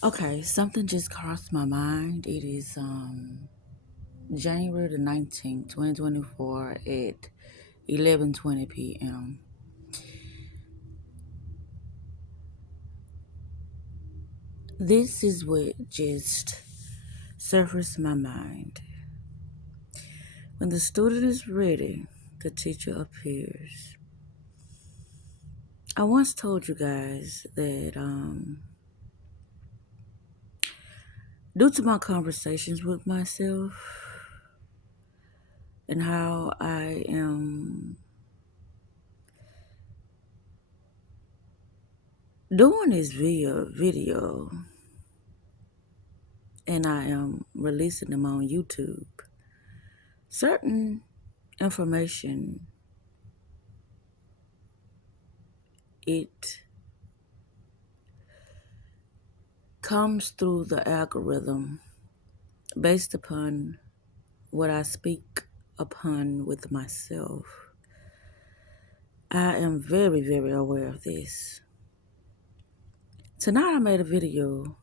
Okay, something just crossed my mind. It is January the 19th, 2024 at 11:20 p.m. This is what just surfaced my mind. When the student is ready, the teacher appears. I once told you guys that due to my conversations with myself and how I am doing this video and I am releasing them on YouTube, certain information it comes through the algorithm based upon what I speak upon with myself. I am very, very aware of this. Tonight I made a video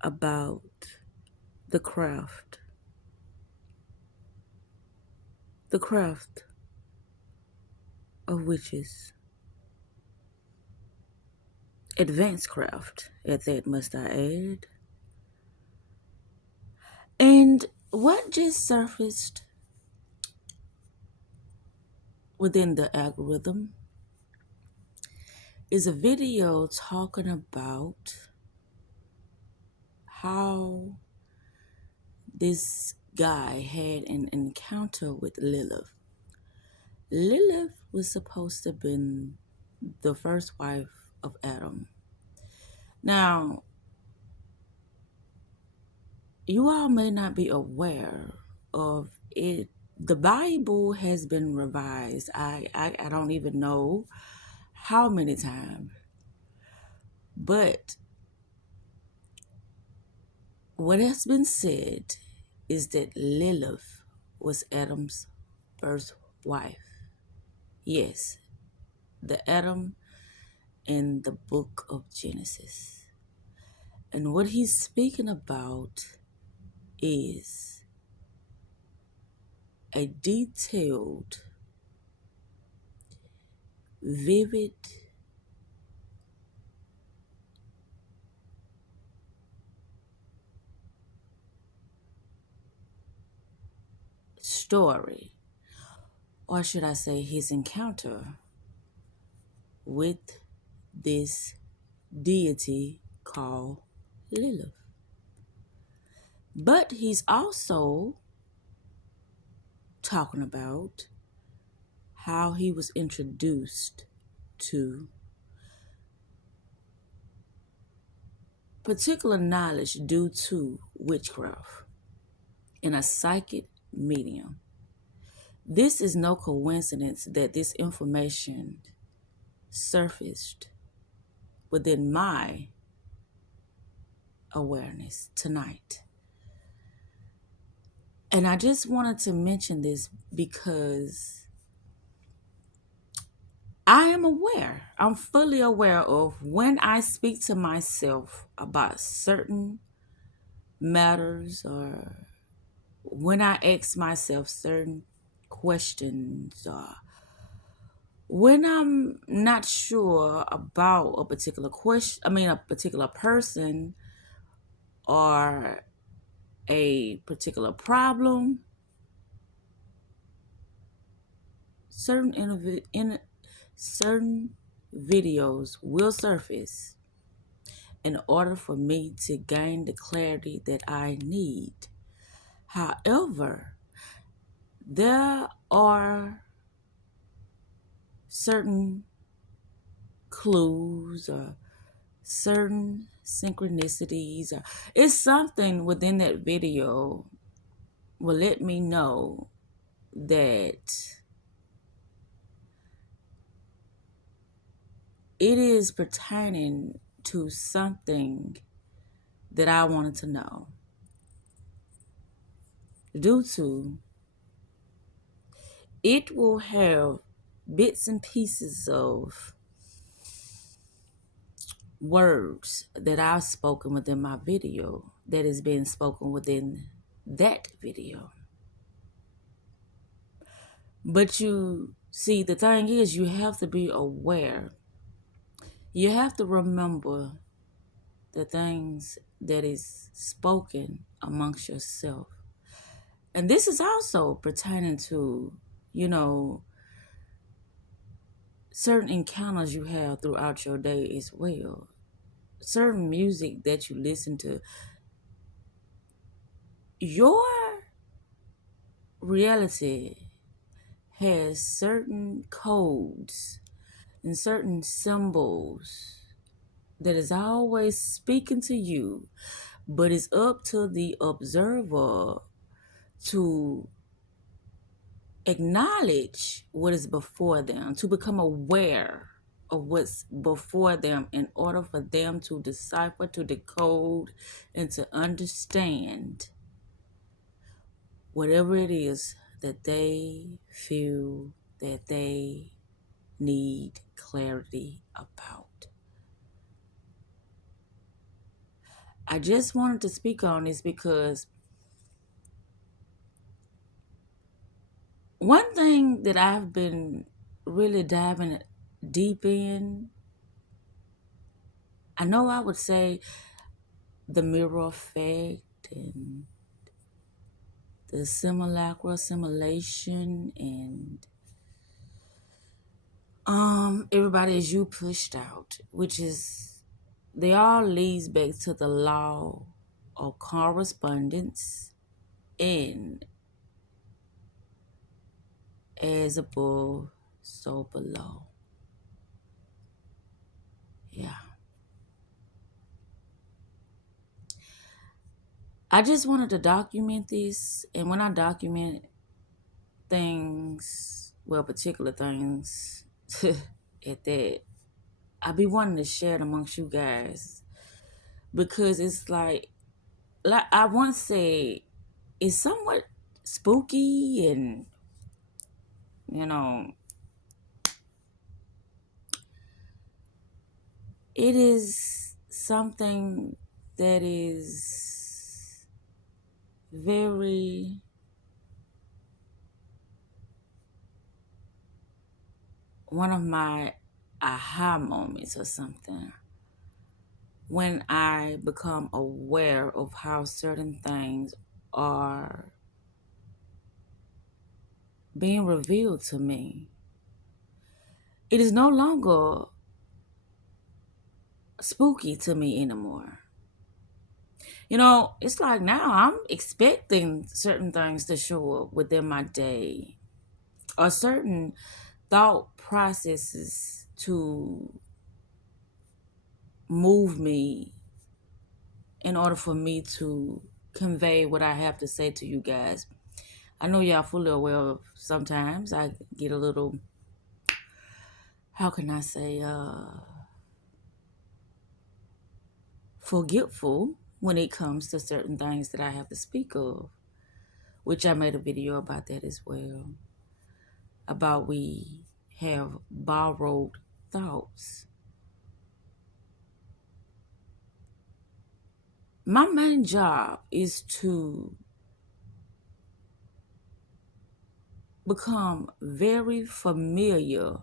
about the craft. The craft of witches. Advanced craft, at that must I add. And what just surfaced within the algorithm is a video talking about how this guy had an encounter with Lilith. Lilith was supposed to have been the first wife of Adam. Now, you all may not be aware of it. The Bible has been revised. I don't even know how many times. But what has been said is that Lilith was Adam's first wife. Yes, the Adam in the book of Genesis. And what he's speaking about is a detailed, vivid story, or should I say his encounter with this deity called Lilith. But he's also talking about how he was introduced to particular knowledge due to witchcraft and a psychic medium. This is no coincidence that this information surfaced within my awareness tonight. And I just wanted to mention this because I am aware, I'm fully aware of when I speak to myself about certain matters or when I ask myself certain questions or when I'm not sure about a particular a particular person or a particular problem, certain certain videos will surface in order for me to gain the clarity that I need. However, there are certain clues or certain synchronicities or it's something within that video will let me know that it is pertaining to something that I wanted to know due to it will have bits and pieces of words that I've spoken within my video that is being spoken within that video. But you see, the thing is, you have to be aware. You have to remember the things that is spoken amongst yourself. And this is also pertaining to, you know, certain encounters you have throughout your day as well. Certain music that you listen to. Your reality has certain codes and certain symbols that is always speaking to you, but it's up to the observer to acknowledge what is before them, to become aware of what's before them in order for them to decipher, to decode, and to understand whatever it is that they feel that they need clarity about. I just wanted to speak on this because one thing that I've been really diving deep in, I know I would say the mirror effect and the simulacra simulation and everybody is you pushed out, which is they all leads back to the law of correspondence and as above, so below. Yeah. I just wanted to document this, and when I document things, well, particular things at that, I be wanting to share it amongst you guys because it's like I once said, it's somewhat spooky and, you know, it is something that is very one of my aha moments or something when I become aware of how certain things are being revealed to me. It is no longer spooky to me anymore. You know, it's like now I'm expecting certain things to show up within my day or certain thought processes to move me in order for me to convey what I have to say to you guys. I know y'all fully aware of sometimes I get a little, how can I say, forgetful when it comes to certain things that I have to speak of, which I made a video about that as well. About we have borrowed thoughts. My main job is to become very familiar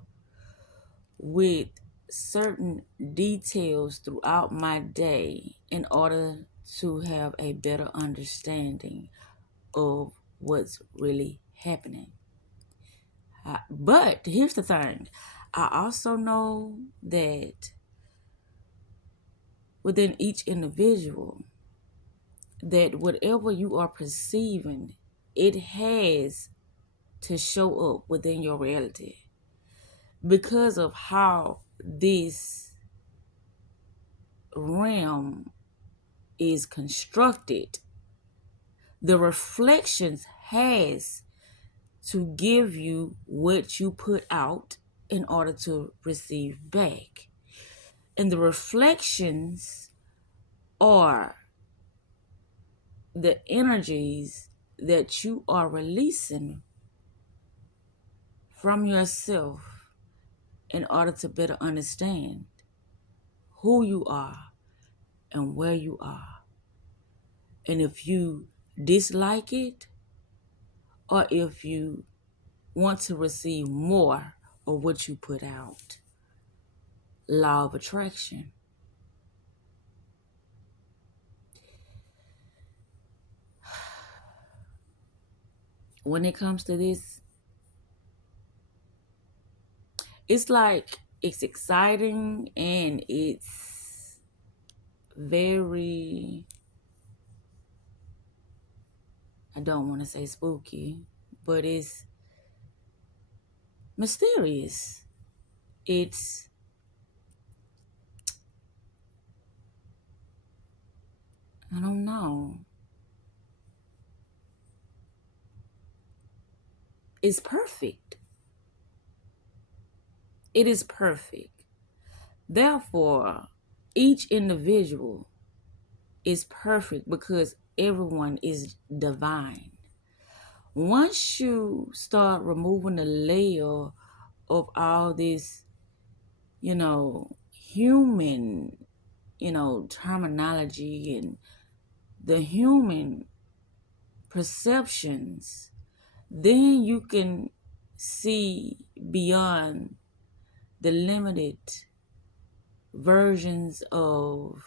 with certain details throughout my day in order to have a better understanding of what's really happening. But here's the thing. I also know that within each individual, that whatever you are perceiving, it has to show up within your reality because of how this realm is constructed. The reflections has to give you what you put out in order to receive back. And the reflections are the energies that you are releasing from yourself in order to better understand who you are and where you are. And if you dislike it, or if you want to receive more of what you put out. Law of attraction. When it comes to this, it's like it's exciting and it's very, I don't want to say spooky, but it's mysterious. It's, I don't know. It's perfect. It is perfect. Therefore, each individual is perfect because everyone is divine. Once you start removing the layer of all this, human, terminology and the human perceptions, then you can see beyond the limited versions of,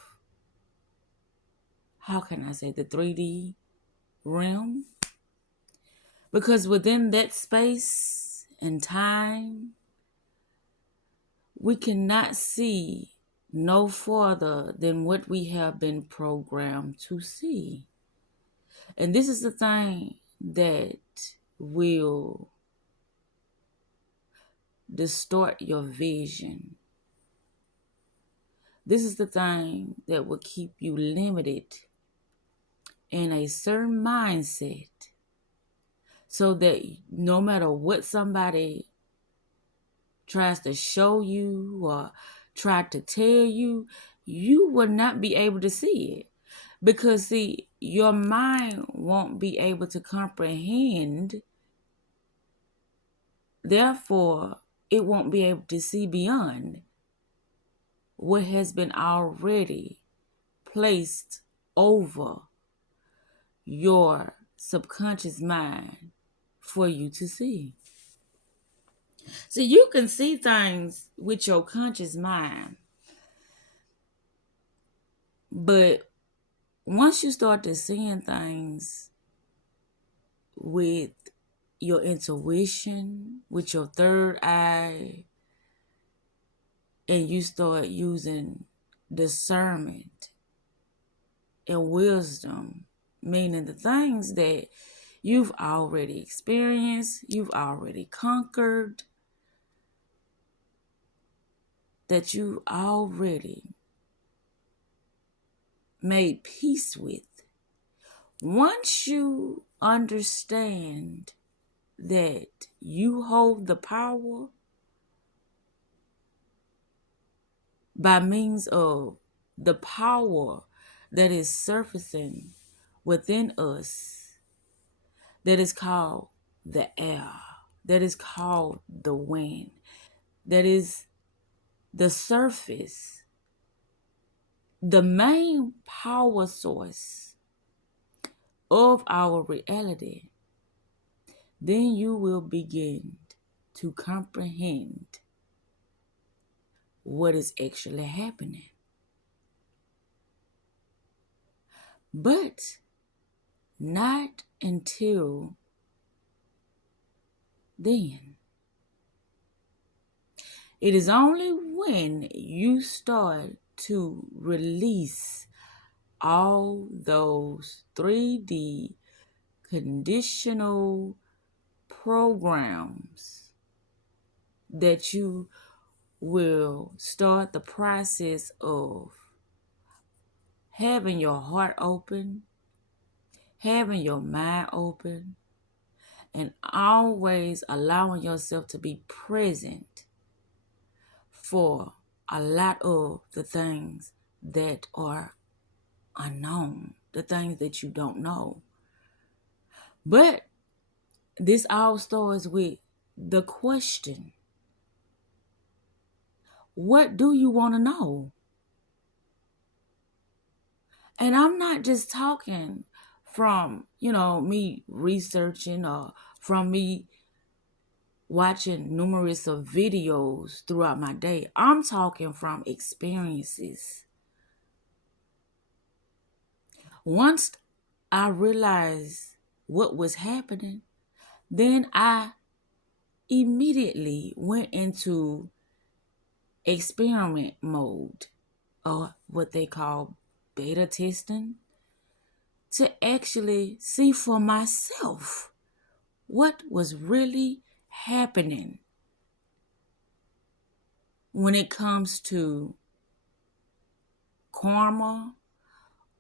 how can I say, the 3D realm. Because within that space and time, we cannot see no further than what we have been programmed to see. And this is the thing that will distort your vision. This is the thing that will keep you limited in a certain mindset so that no matter what somebody tries to show you or try to tell you, you will not be able to see it. Because, see, your mind won't be able to comprehend. Therefore, it won't be able to see beyond what has been already placed over your subconscious mind for you to see. See, you can see things with your conscious mind, but once you start to seeing things with your intuition, with your third eye, and you start using discernment and wisdom, meaning the things that you've already experienced, you've already conquered, that you already made peace with. Once you understand that you hold the power by means of the power that is surfacing within us, that is called the air, that is called the wind, that is the surface, the main power source of our reality, then you will begin to comprehend what is actually happening. But not until then. It is only when you start to release all those 3D conditional programs that you will start the process of having your heart open, having your mind open, and always allowing yourself to be present for a lot of the things that are unknown, the things that you don't know. But this all starts with the question, what do you want to know? And I'm not just talking from, me researching or from me watching numerous of videos throughout my day. I'm talking from experiences. Once I realized what was happening, then I immediately went into experiment mode, or what they call beta testing, to actually see for myself what was really happening when it comes to karma,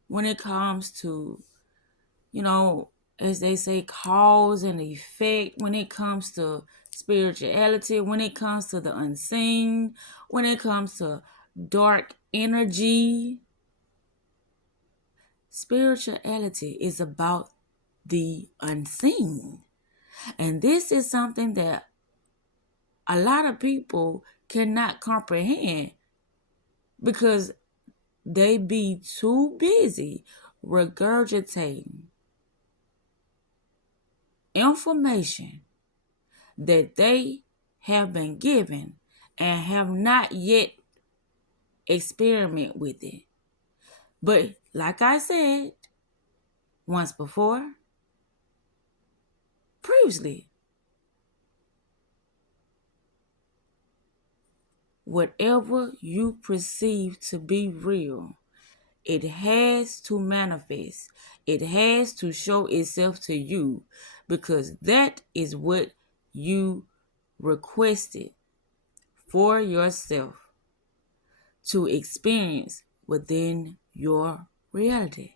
when it comes to, as they say, cause and effect, when it comes to spirituality, when it comes to the unseen, when it comes to dark energy. Spirituality is about the unseen. And this is something that a lot of people cannot comprehend because they be too busy regurgitating information that they have been given and have not yet experimented with it. But like I said once before, previously, whatever you perceive to be real, it has to manifest. It has to show itself to you because that is what you requested for yourself to experience within your reality.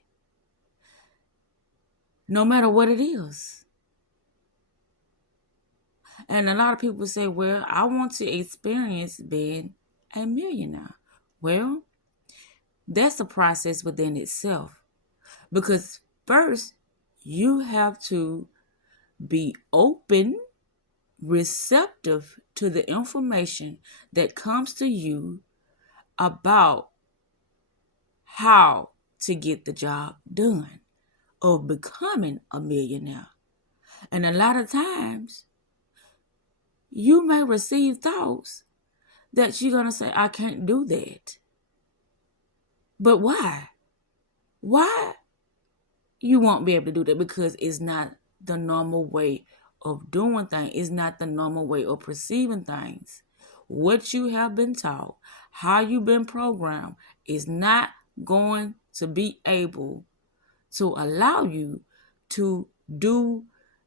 No matter what it is. And a lot of people say, well, I want to experience being a millionaire. Well, that's a process within itself. Because first, you have to be open, receptive to the information that comes to you about how to get the job done of becoming a millionaire. And a lot of times, you may receive thoughts that you're going to say, I can't do that. But why? Why you won't be able to do that? Because it's not the normal way of doing things. It's not the normal way of perceiving things. What you have been taught, how you've been programmed, is not going to be able to allow you to do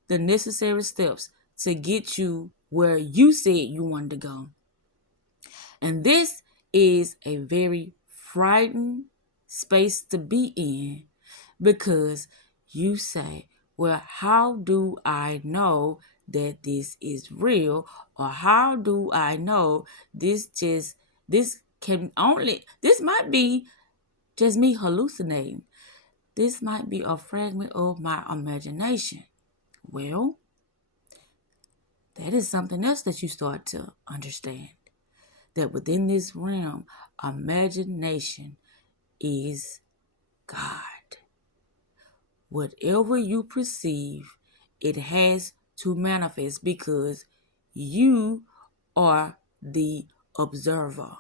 the necessary steps to get you where you said you wanted to go. And this is a very frightening space to be in because you say, well, how do I know that this is real? Or how do I know this might be just me hallucinating. This might be a fragment of my imagination. Well, that is something else that you start to understand. That within this realm, imagination is God. Whatever you perceive, it has to manifest because you are the observer.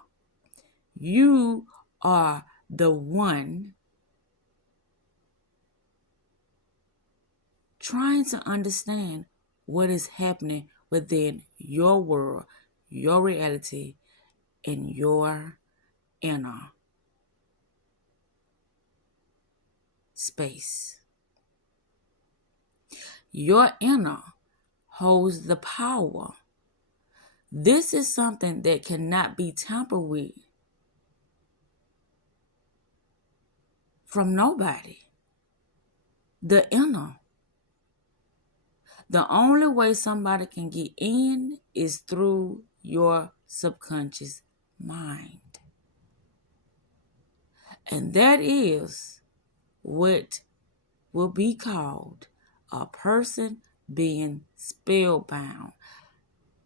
You are the one trying to understand what is happening within your world, your reality, and your inner space. Your inner holds the power. This is something that cannot be tampered with from nobody. The inner. The only way somebody can get in is through your subconscious mind. And that is what will be called a person being spellbound,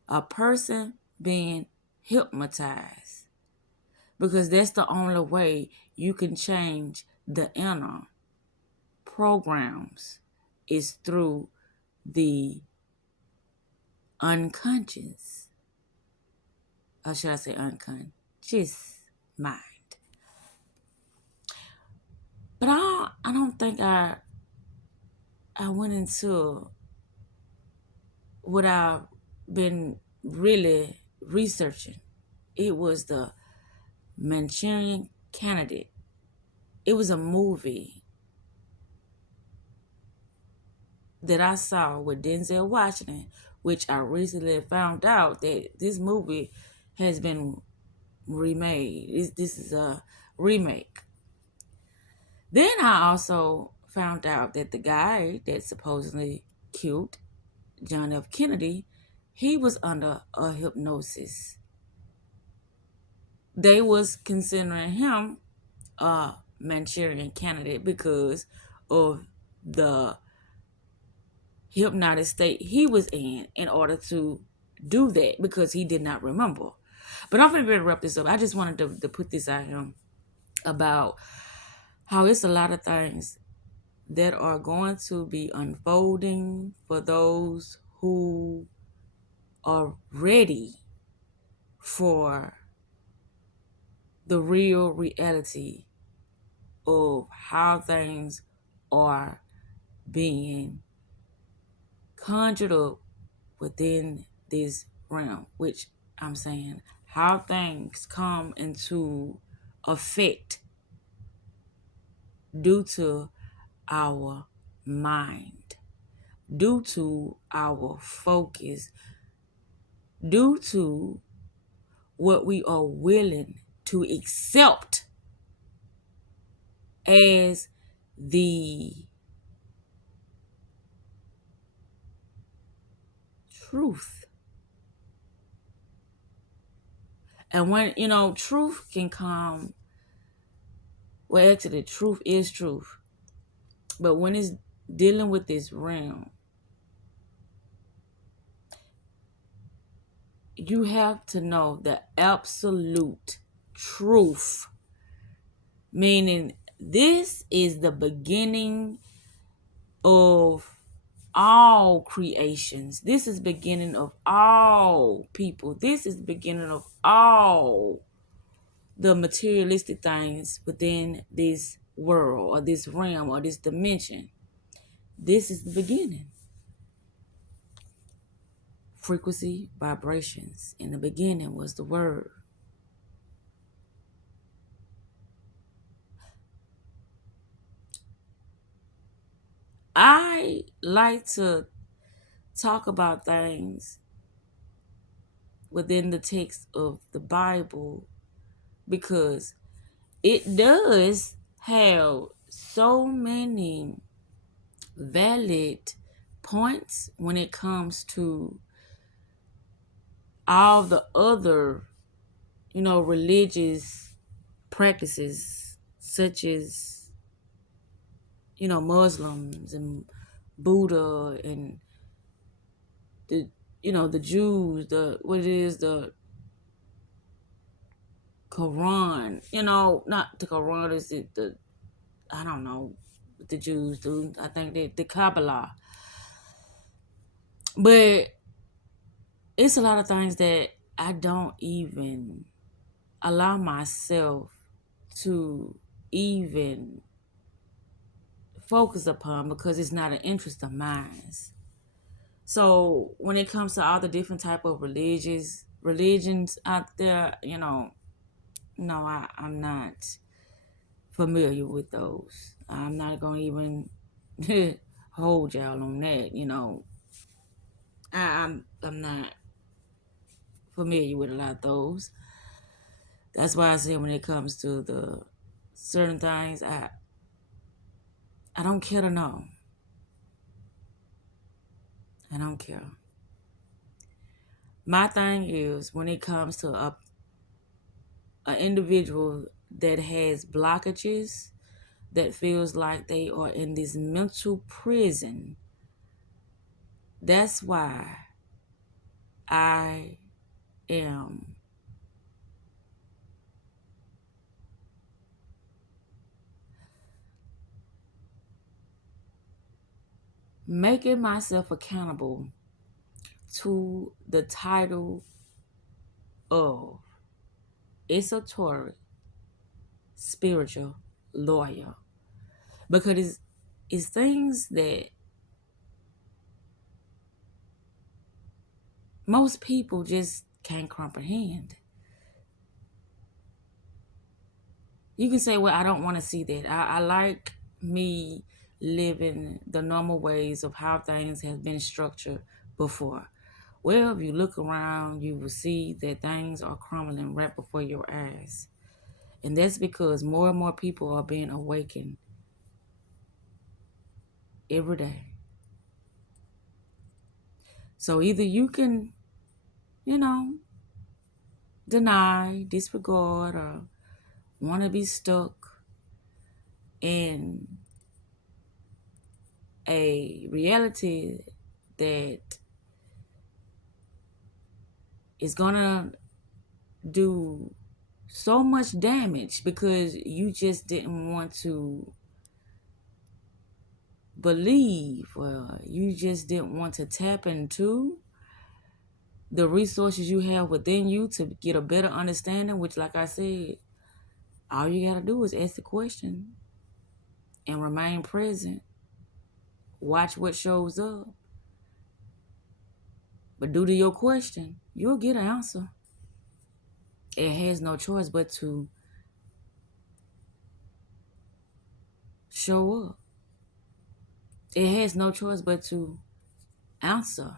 a person being hypnotized. Because that's the only way you can change the inner programs is through the unconscious, or should I say unconscious mind. But I don't think I went into what I've been really researching. It was the Manchurian Candidate. It was a movie that I saw with Denzel Washington, which I recently found out that this movie has been remade. This is a remake. Then I also found out that the guy that supposedly killed John F. Kennedy, he was under a hypnosis. They was considering him a Manchurian Candidate because of the hypnotic state he was in order to do that because he did not remember. But I'm going to wrap this up. I just wanted to put this out here about how it's a lot of things that are going to be unfolding for those who are ready for the real reality of how things are being conjured up within this realm, which I'm saying how things come into effect due to our mind, due to our focus, due to what we are willing to accept as the truth. And when, truth can come, well, actually, truth is truth. But when it's dealing with this realm, you have to know the absolute truth, meaning this is the beginning of all creations. This is beginning of all people. This is the beginning of all the materialistic things within this world or this realm or this dimension. This is the beginning. Frequency, vibrations. In the beginning was the word. I like to talk about things within the text of the Bible because it does have so many valid points when it comes to all the other, religious practices such as, Muslims and Buddha and the Jews, the Quran, not the Quran, is it I don't know what the Jews do. I think the Kabbalah. But it's a lot of things that I don't even allow myself to even focus upon because it's not an interest of mine. So when it comes to all the different type of religions out there, no, I'm not familiar with those. I'm not gonna even hold y'all on that. I'm not familiar with a lot of those. That's why I say when it comes to the certain things, I don't care to know. I don't care. My thing is when it comes to an individual that has blockages, that feels like they are in this mental prison. That's why I am making myself accountable to the title of esoteric spiritual lawyer, because it's things that most people just can't comprehend. You can say, well, I don't want to see that. I like me living the normal ways of how things have been structured before. Well, if you look around, you will see that things are crumbling right before your eyes. And that's because more and more people are being awakened every day. So either you can, you know, deny, disregard, or want to be stuck in a reality that is going to do so much damage because you just didn't want to believe, or you just didn't want to tap into the resources you have within you to get a better understanding, which, like I said, all you got to do is ask the question and remain present. Watch what shows up. But due to your question, you'll get an answer. It has no choice but to show up. It has no choice but to answer.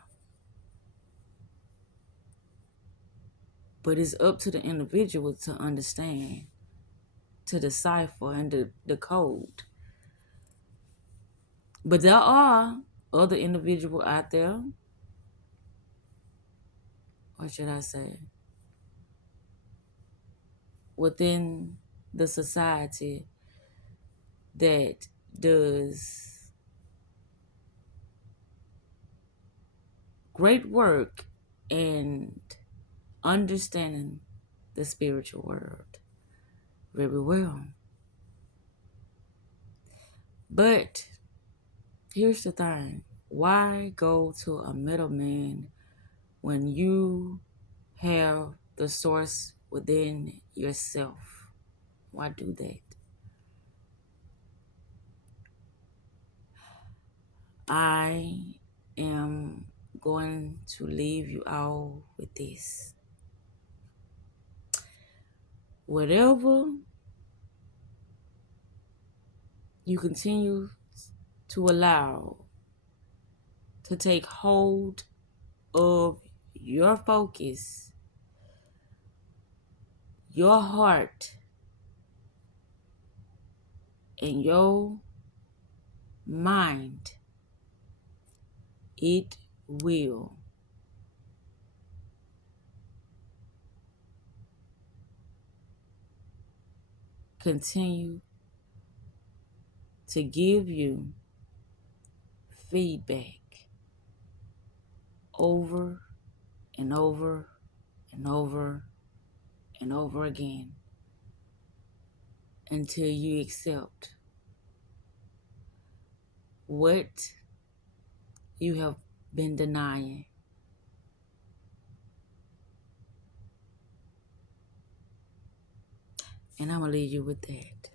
But it's up to the individual to understand, to decipher, and to decode. But there are other individuals out there, or should I say, within the society that does great work in understanding the spiritual world very well. But here's the thing. Why go to a middleman when you have the source within yourself? Why do that? I am going to leave you all with this. Whatever you continue to allow to take hold of your focus, your heart, and your mind, it will continue to give you feedback over and over and over and over again until you accept what you have been denying. And I'm going to leave you with that.